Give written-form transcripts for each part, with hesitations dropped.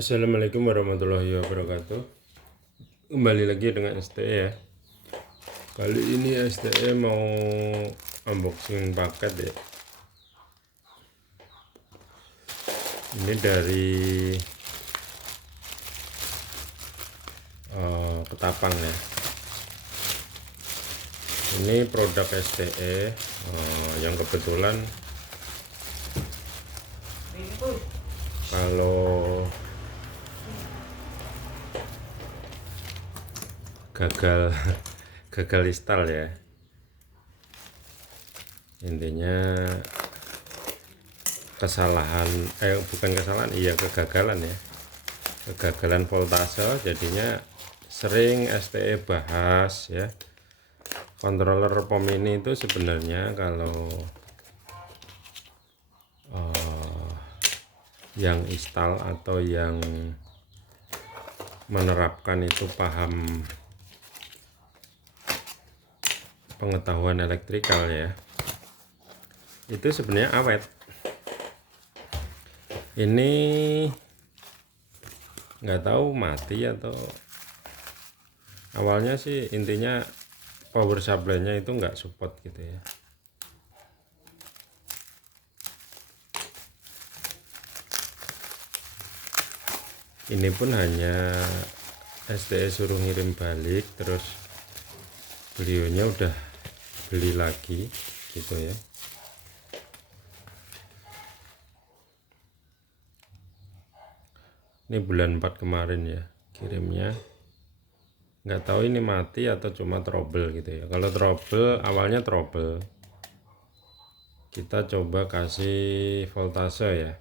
Assalamualaikum warahmatullahi wabarakatuh. Kembali lagi dengan STE ya. Kali ini STE mau unboxing paket ya. Ini dari Ketapang ya. Ini produk STE yang kebetulan kalau gagal install ya, intinya kegagalan voltase, jadinya sering STE bahas ya. Controller POM ini itu sebenarnya kalau yang install atau yang menerapkan itu paham pengetahuan elektrikal ya, itu sebenarnya awet. Ini nggak tahu mati atau awalnya sih, intinya power supply-nya itu nggak support gitu ya. Ini pun hanya STE suruh ngirim balik, terus beliaunya udah beli lagi gitu ya. Ini bulan 4 kemarin ya kirimnya. Nggak tahu ini mati atau cuma trouble gitu ya. Kalau trouble, awalnya trouble, kita coba kasih voltase ya.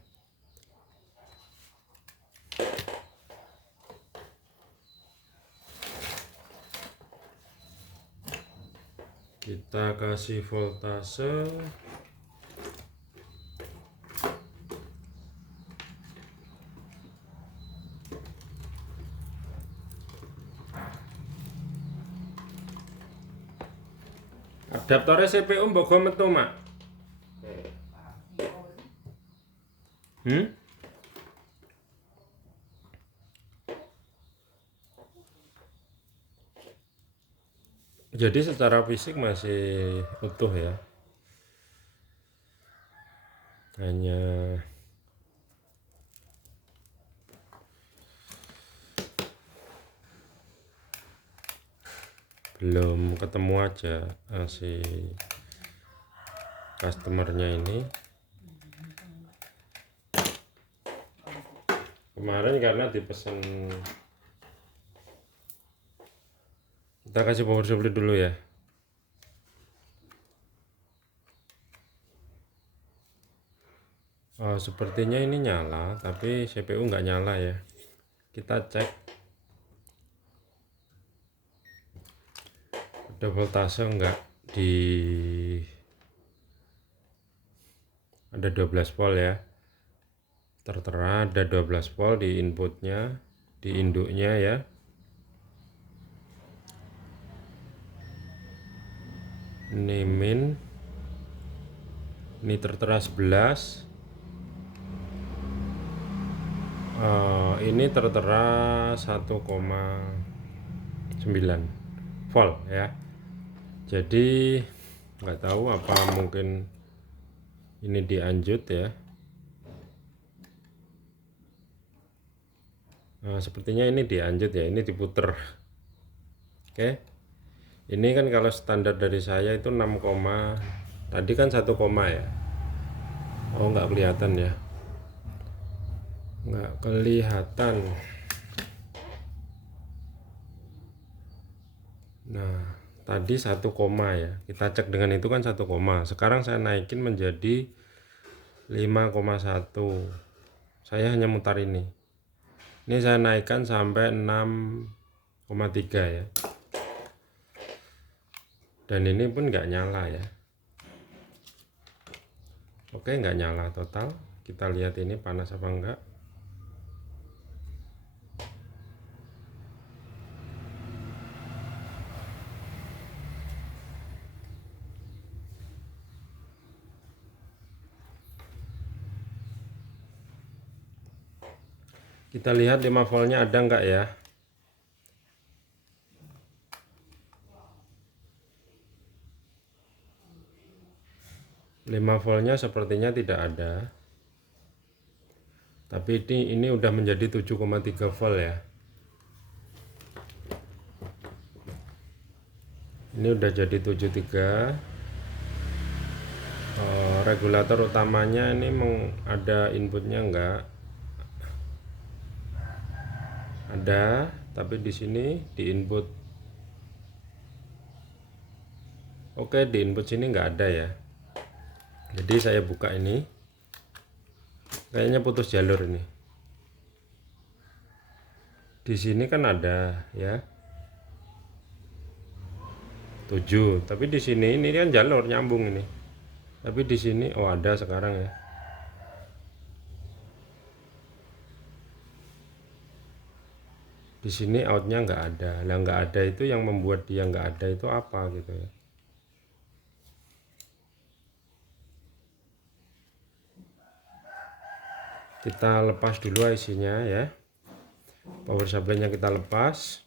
Kita kasih voltase adaptornya CPU mbok metu mak. Jadi secara fisik masih utuh ya, hanya belum ketemu aja si customernya ini. Kemarin karena dipesan, kita kasih power supply dulu ya. Sepertinya ini nyala, tapi CPU nggak nyala ya. Kita cek, ada voltase nggak di, ada 12 volt ya, tertera ada 12 volt di inputnya, di induknya ya. Ini min, ini tertera 11, ini tertera 1,9 volt ya. Jadi nggak tahu apa mungkin ini dianjut ya. Sepertinya ini dianjut ya, ini diputer. Oke, ini kan kalau standar dari saya itu 6, tadi kan 1, ya. Oh, nggak kelihatan ya, nggak kelihatan. Nah, tadi 1, ya, kita cek dengan itu kan 1, sekarang saya naikin menjadi 5,1. Saya hanya mutar ini saya naikkan sampai 6,3 ya, dan ini pun nggak nyala ya. Oke, nggak nyala total. Kita lihat ini panas apa enggak. Kita lihat 5 voltnya ada enggak ya. Lima voltnya sepertinya tidak ada. Tapi ini udah menjadi 7,3 volt ya. Ini udah jadi 73. Regulator utamanya ini ada inputnya enggak? Ada, tapi di sini di input. Oke, di input sini enggak ada ya. Jadi saya buka ini. Kayaknya putus jalur ini. Di sini kan ada ya. 7, tapi di sini ini kan jalur nyambung ini. Tapi di sini oh ada sekarang ya. Di sini outnya nggak ada. Lah nggak ada itu yang membuat dia nggak ada itu apa gitu ya. Kita lepas dulu IC-nya ya. Power supply-nya kita lepas.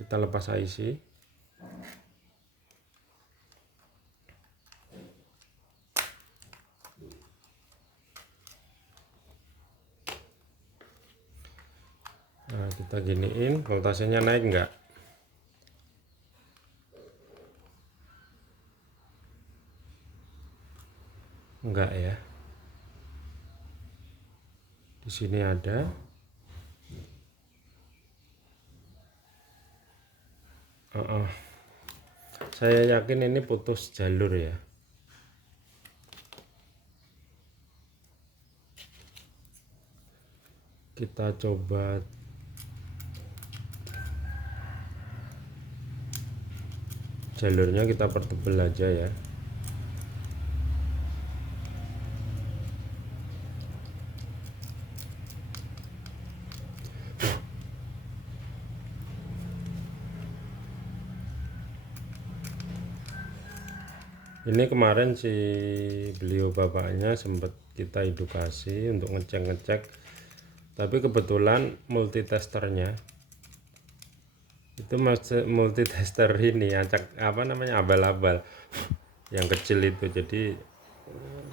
Kita lepas IC. Nah, kita giniin, voltasenya naik enggak? Enggak ya. Di sini ada. Saya yakin ini putus jalur ya. Kita coba jalurnya kita pertebal aja ya. Ini kemarin si beliau bapaknya sempat kita edukasi untuk ngecek, tapi kebetulan multitesternya itu masih multitester ini acak apa namanya abal-abal yang kecil itu, jadi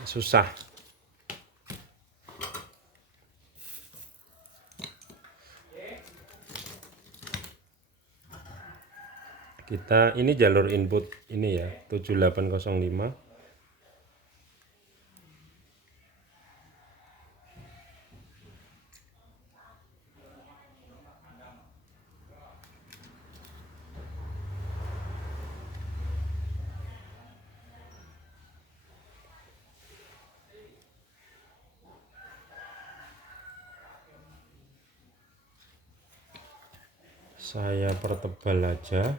susah. Kita ini jalur input ini ya 7805. Saya pertebal aja.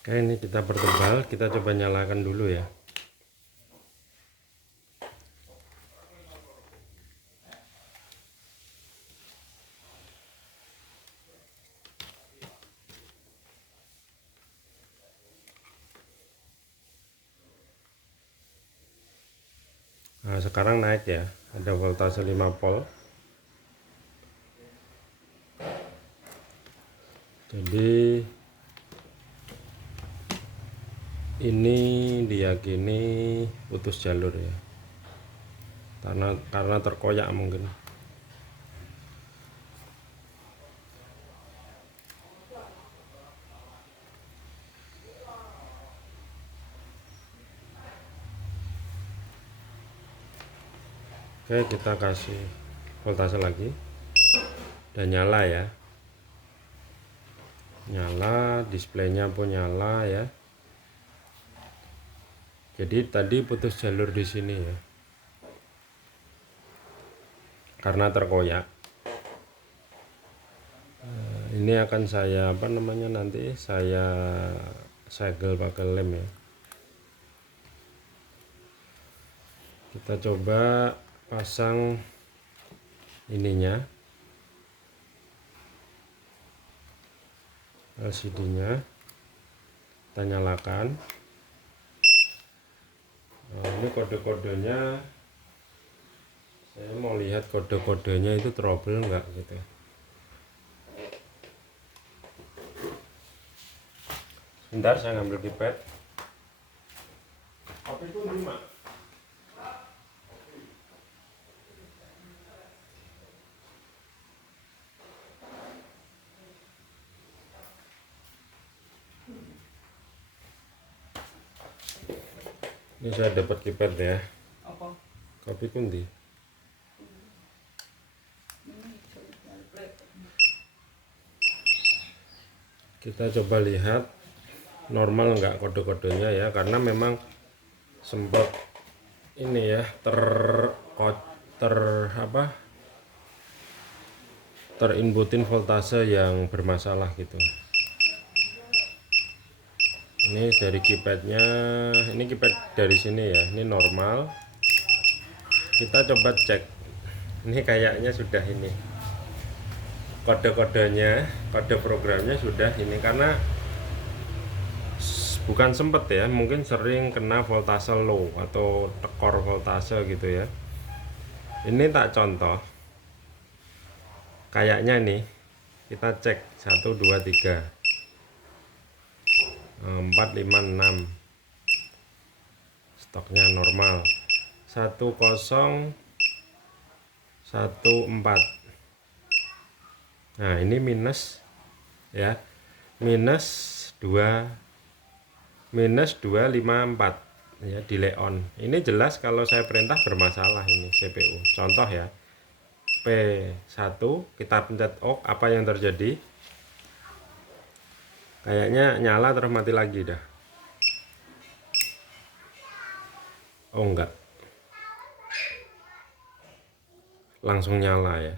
Oke, ini kita pertebal, kita coba nyalakan dulu ya. Nah, sekarang naik ya, ada voltase 5 volt. Jadi ini diyakini putus jalur ya, karena terkoyak mungkin. Oke, kita kasih voltase lagi dan nyala ya, nyala, displaynya pun nyala ya. Jadi tadi putus jalur di sini ya, karena terkoyak. Ini akan saya nanti saya segel pakai lem ya. Kita coba pasang ininya, LCD-nya kita nyalakan. Nah, ini kode-kodenya, saya mau lihat kode-kodenya itu trouble enggak gitu. Bentar, saya ngambil keypad. Apa itu 5? Ini saya dapat keypad ya. Apa? Kopi kundi. Kita coba lihat normal enggak kode-kodenya ya, karena memang sempat ini ya terinputin voltase yang bermasalah gitu. Ini dari keypadnya, ini keypad dari sini ya, ini normal. Kita coba cek, ini kayaknya sudah ini kode-kodenya, kode programnya sudah ini, karena bukan sempet ya, mungkin sering kena voltase low atau tekor voltase gitu ya. Ini tak contoh, kayaknya nih kita cek 1 2 3 4 5 6, stoknya normal 10 14. Nah ini minus ya, minus 254 ya, delay on. Ini jelas kalau saya perintah bermasalah ini CPU. Contoh ya, P1 kita pencet OK, apa yang terjadi? Kayaknya nyala terus mati lagi dah. Oh enggak, langsung nyala ya.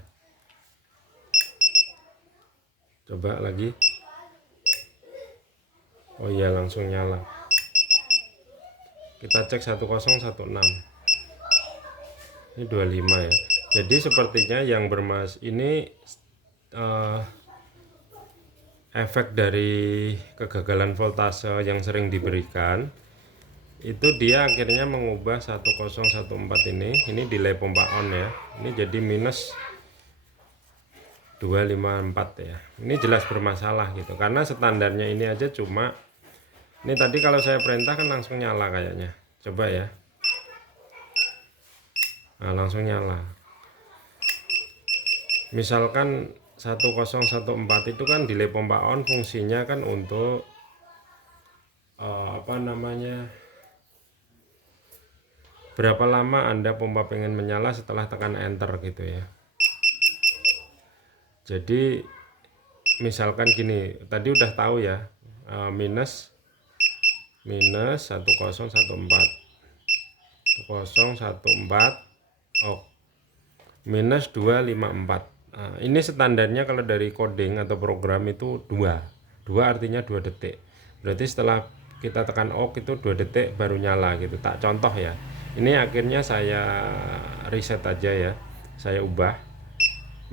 Coba lagi. Oh iya, langsung nyala. Kita cek 1016. Ini 25 ya. Jadi sepertinya yang ini efek dari kegagalan voltase yang sering diberikan, itu dia akhirnya mengubah 1014 ini delay pompa on ya. Ini jadi minus 254 ya. Ini jelas bermasalah gitu, karena standarnya ini aja cuma ini tadi kalau saya perintah kan langsung nyala kayaknya. Coba ya. Nah, langsung nyala. Misalkan 1014 itu kan delay pompa on, fungsinya kan untuk berapa lama Anda pompa pengen menyala setelah tekan enter gitu ya. Jadi misalkan gini, tadi udah tahu ya, minus 1014 oh, minus 254. Nah, ini standarnya kalau dari coding atau program itu 2 artinya 2 detik. Berarti setelah kita tekan OK itu 2 detik baru nyala gitu. Tak contoh ya, ini akhirnya saya reset aja ya, saya ubah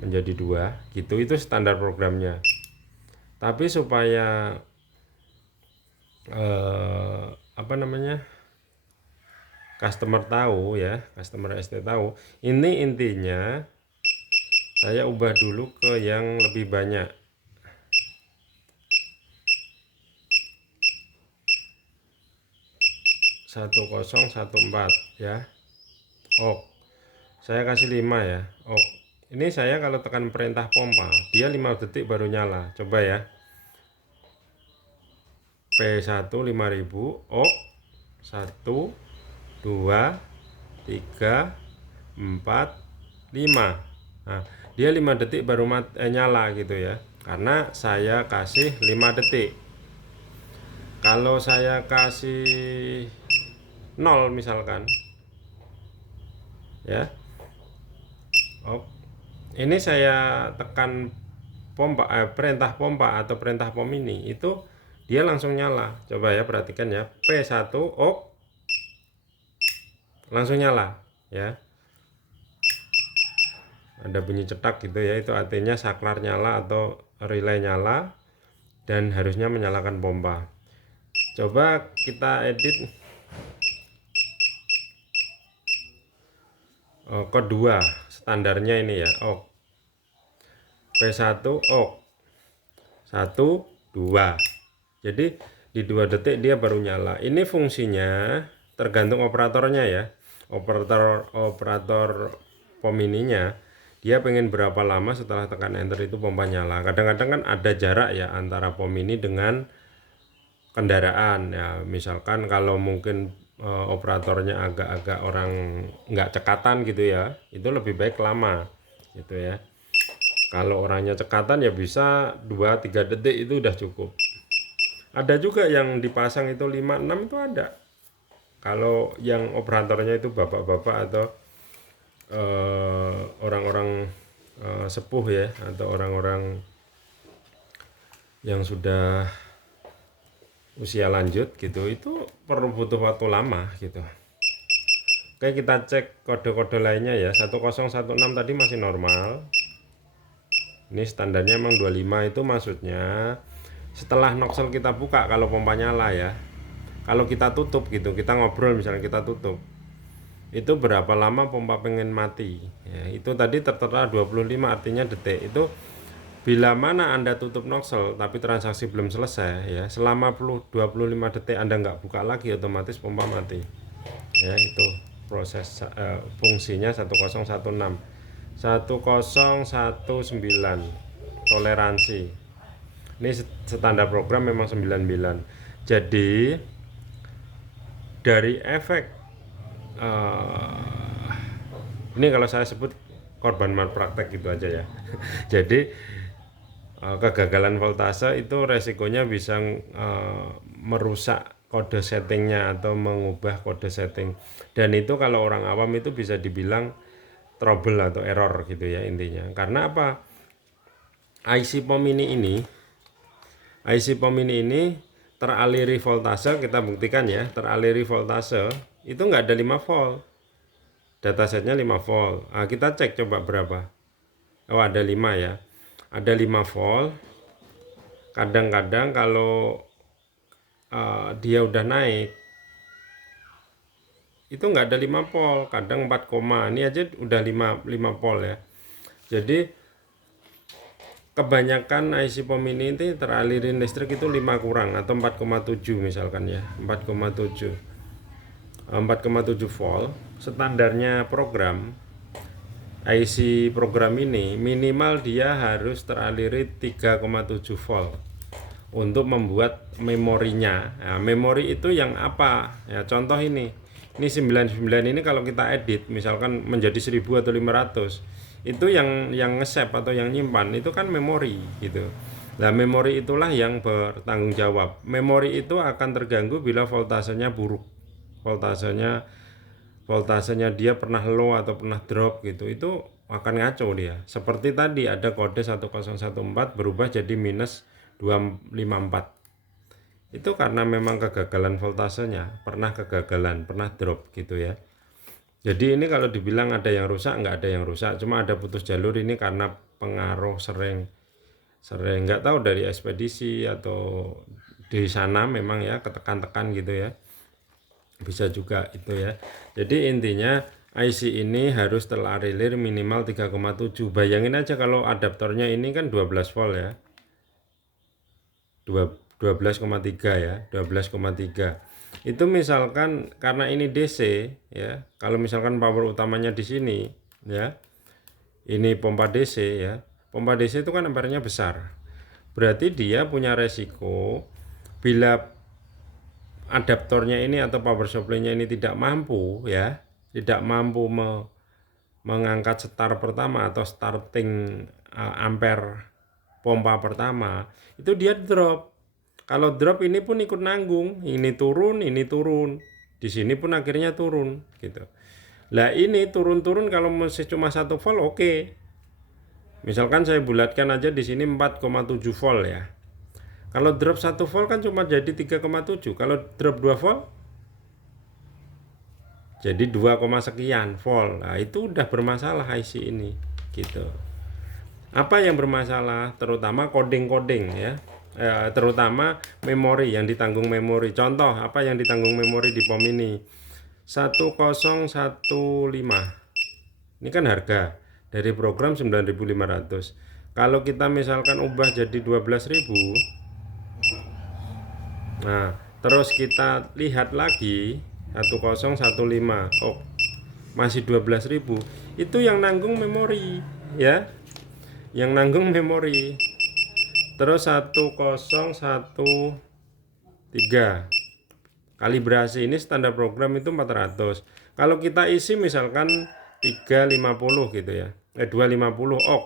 menjadi 2 gitu, itu standar programnya. Tapi supaya customer tahu ya, customer ST tahu, ini intinya saya ubah dulu ke yang lebih banyak. 1014 ya. Oh, saya kasih 5 ya. Oh, ini saya kalau tekan perintah pompa, dia 5 detik baru nyala. Coba ya. P1 5000. Oh, 1 2 3 4, 5. Nah, dia 5 detik baru nyala gitu ya. Karena saya kasih 5 detik. Kalau saya kasih 0 misalkan ya. Oh, ini saya tekan pompa perintah pompa atau perintah pom ini itu dia langsung nyala. Coba ya perhatikan ya. P1 ok langsung nyala ya. Ada bunyi cetak gitu ya, itu artinya saklar nyala atau relay nyala dan harusnya menyalakan pompa. Coba kita edit kode 2 standarnya ini ya, ok P1 ok 1 2. Jadi di 2 detik dia baru nyala. Ini fungsinya tergantung operatornya ya. Operator pom ininya dia pengen berapa lama setelah tekan enter itu pompa nyala. Kadang-kadang kan ada jarak ya antara pom ini dengan kendaraan ya. Misalkan kalau mungkin operatornya agak-agak orang nggak cekatan gitu ya, itu lebih baik lama gitu ya. Kalau orangnya cekatan ya bisa 2-3 detik itu udah cukup. Ada juga yang dipasang itu 5-6 itu ada. Kalau yang operatornya itu bapak-bapak atau orang-orang sepuh ya, atau orang-orang yang sudah usia lanjut gitu, itu perlu butuh waktu lama gitu. Oke, kita cek kode-kode lainnya ya. 1016 tadi masih normal. Ini standarnya emang 25, itu maksudnya setelah nozzle kita buka kalau pompa nyala ya. Kalau kita tutup gitu, kita ngobrol misalnya kita tutup, itu berapa lama pompa pengen mati ya, itu tadi tertera 25 artinya detik. Itu bila mana Anda tutup nozzle tapi transaksi belum selesai ya, selama 25 detik Anda nggak buka lagi, otomatis pompa mati ya. Itu proses fungsinya 1016. 1019 toleransi. Ini standar program memang 99. Jadi dari efek ini kalau saya sebut korban malpraktek gitu aja ya. Jadi kegagalan voltase itu resikonya bisa merusak kode settingnya atau mengubah kode setting, dan itu kalau orang awam itu bisa dibilang trouble atau error gitu ya intinya. Karena apa? IC pom ini teraliri voltase, kita buktikan ya, teraliri voltase itu nggak ada 5 volt, datasetnya 5 volt. Nah, kita cek coba berapa. Oh, ada 5 ya, ada 5 volt. Kadang-kadang kalau dia udah naik itu nggak ada 5 volt, kadang 4, ini aja udah 5 volt ya. Jadi kebanyakan IC pom ini teralirin listrik itu 5 kurang atau 4,7 misalkan ya, 4,7 volt. Standarnya program IC program ini minimal dia harus teraliri 3,7 volt untuk membuat memorinya. Nah, memori itu yang apa ya, contoh ini 99 ini kalau kita edit misalkan menjadi 1000 atau 500, itu yang nge-save atau yang nyimpan itu kan memori gitu. Nah, memori itulah yang bertanggung jawab. Memori itu akan terganggu bila voltasenya buruk, voltasenya dia pernah low atau pernah drop gitu, itu akan ngaco dia. Seperti tadi ada kode 1014 berubah jadi minus 254, itu karena memang kegagalan voltasenya, pernah kegagalan, pernah drop gitu ya. Jadi ini kalau dibilang ada yang rusak, nggak ada yang rusak, cuma ada putus jalur ini karena pengaruh sering nggak tahu dari ekspedisi atau di sana memang ya ketekan-tekan gitu ya, bisa juga itu ya. Jadi intinya IC ini harus teralilir minimal 3,7. Bayangin aja kalau adaptornya ini kan 12 volt ya, 12,3 ya, 12,3. Itu misalkan karena ini DC ya, kalau misalkan power utamanya di sini ya, ini pompa DC ya, pompa DC itu kan ampernya besar, berarti dia punya resiko bila adaptornya ini atau power supply-nya ini tidak mampu ya, tidak mampu mengangkat start pertama atau starting ampere pompa pertama, itu dia drop. Kalau drop ini pun ikut nanggung, ini turun, di sini pun akhirnya turun gitu. Lah ini turun-turun kalau masih cuma 1 volt oke. Misalkan saya bulatkan aja di sini 4,7 volt ya. Kalau drop 1 volt kan cuma jadi 3,7. Kalau drop 2 volt jadi 2, sekian volt. Nah, itu udah bermasalah IC ini gitu. Apa yang bermasalah? Terutama coding-coding ya. Terutama memori, yang ditanggung memori. Contoh apa yang ditanggung memori di POM ini? 1015. Ini kan harga dari program 9.500. Kalau kita misalkan ubah jadi 12.000. Nah, terus kita lihat lagi 1015. Oh, masih 12.000. Itu yang nanggung memori ya. Yang nanggung memori. Terus 1013. Kalibrasi ini standar program itu 400. Kalau kita isi misalkan 350 gitu ya. 250 ok.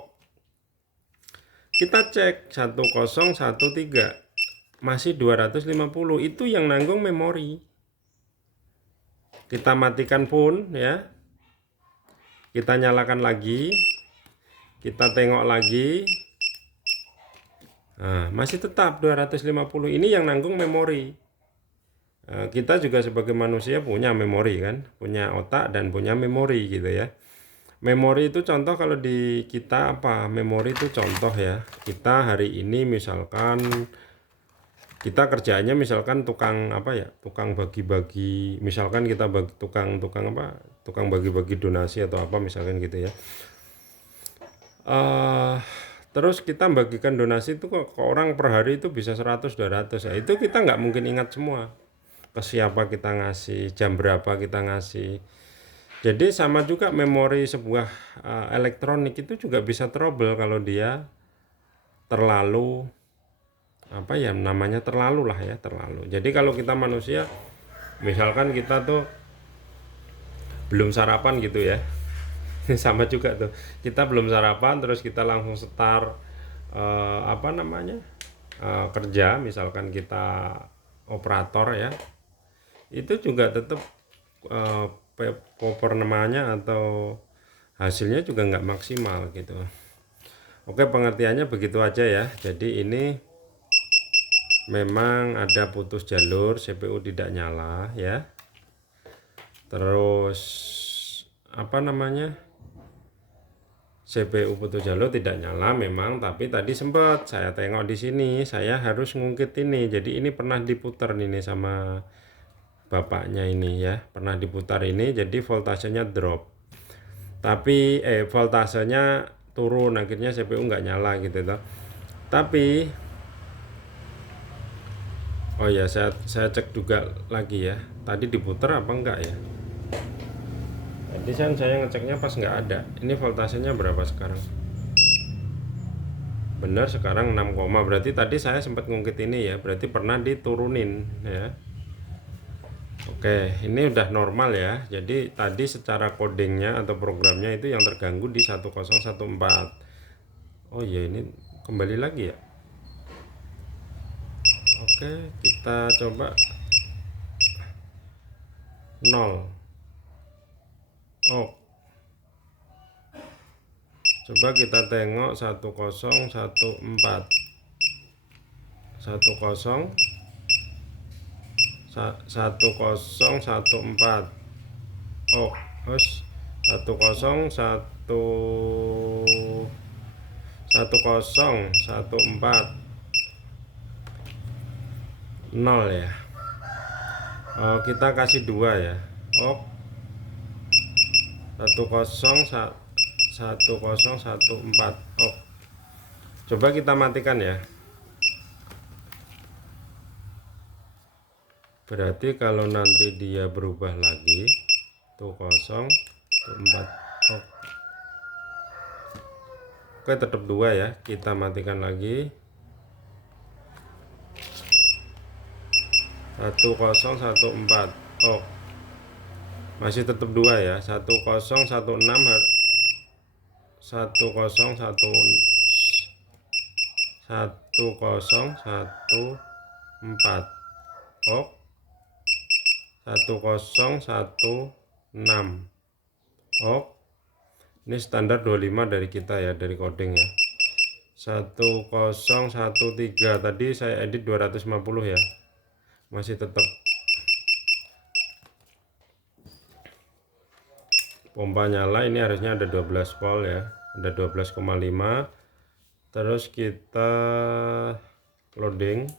Kita cek 1013. Masih 250. Itu yang nanggung memori. Kita matikan pun ya. Kita nyalakan lagi. Kita tengok lagi. Nah, masih tetap 250. Ini yang nanggung memori. Kita juga sebagai manusia punya memori kan, punya otak dan punya memori gitu ya. Memori itu contoh kalau di kita apa? Memori itu contoh ya. Kita hari ini misalkan kita kerjaannya misalkan tukang apa ya? Tukang bagi-bagi. Misalkan kita tukang apa? Tukang bagi-bagi donasi atau apa misalkan gitu ya. Terus kita bagikan donasi itu ke orang per hari itu bisa 100-200 ya. Itu kita nggak mungkin ingat semua. Ke siapa kita ngasih, jam berapa kita ngasih. Jadi sama juga memori sebuah elektronik itu juga bisa trouble kalau dia terlalu apa ya namanya terlalu lah ya, terlalu. Jadi kalau kita manusia misalkan kita tuh belum sarapan gitu ya. Sama juga tuh. Kita belum sarapan terus kita langsung start apa namanya? Kerja, misalkan kita operator ya. Itu juga tetap namanya atau hasilnya juga nggak maksimal gitu. Oke, pengertiannya begitu aja ya. Jadi ini memang ada putus jalur, CPU tidak nyala ya. Terus apa namanya? CPU putus jalur tidak nyala memang, tapi tadi sempat saya tengok di sini, saya harus ngungkit ini. Jadi ini pernah diputar ini sama bapaknya ini ya, pernah diputar ini, jadi voltasenya drop. Tapi voltasenya turun, akhirnya CPU nggak nyala gitu toh. Tapi oh ya, saya cek juga lagi ya. Tadi diputar apa enggak ya? Tadi saya ngeceknya pas nggak ada. Ini voltasenya berapa sekarang? Benar sekarang 6, berarti tadi saya sempat ngungkit ini ya, berarti pernah diturunin ya. Oke, ini udah normal ya. Jadi tadi secara codingnya atau programnya itu yang terganggu di 1014. Oh iya, ini kembali lagi ya. Oke, kita coba 0. Oh, coba kita tengok 1014. 1014. Oh, terus 1014 0 ya. Kita kasih 2 ya. Oh, 1014. Oh, coba kita matikan ya. Berarti kalau nanti dia berubah lagi 10 4. Oh. Oke, tetap 2 ya. Kita matikan lagi 1014. Oh, masih tetap 2 ya. 1016 1014 ok 1016 ok. Ini standar 25 dari kita ya, dari coding ya. 1013 tadi saya edit 250 ya, masih tetap. Pompa nyala, ini harusnya ada 12 volt ya, ada 12,5. Terus kita loading,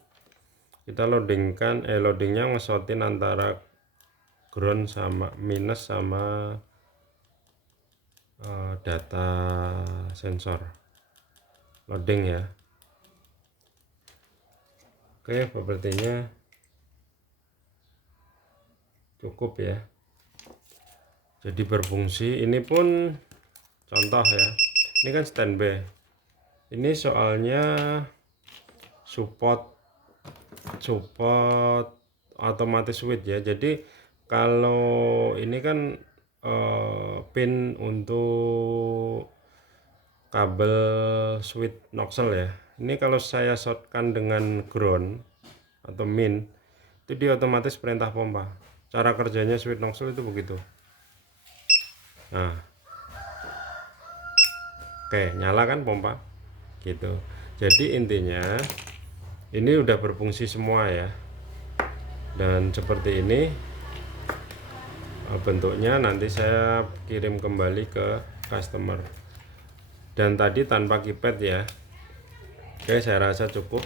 loadingnya ngesotin antara ground sama minus sama data sensor loading ya. Oke, propertinya cukup ya, jadi berfungsi. Ini pun contoh ya, ini kan standby. Ini soalnya support otomatis switch ya. Jadi kalau ini kan pin untuk kabel switch nozzle ya. Ini kalau saya shortkan dengan ground atau min, itu dia otomatis perintah pompa. Cara kerjanya switch nozzle itu begitu. Nah, oke, nyala kan pompa gitu. Jadi intinya ini udah berfungsi semua ya, dan seperti ini bentuknya. Nanti saya kirim kembali ke customer, dan tadi tanpa keypad ya. Oke, saya rasa cukup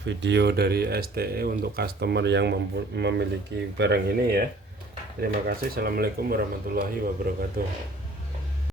video dari STE untuk customer yang memiliki barang ini ya. Terima kasih. Assalamualaikum warahmatullahi wabarakatuh.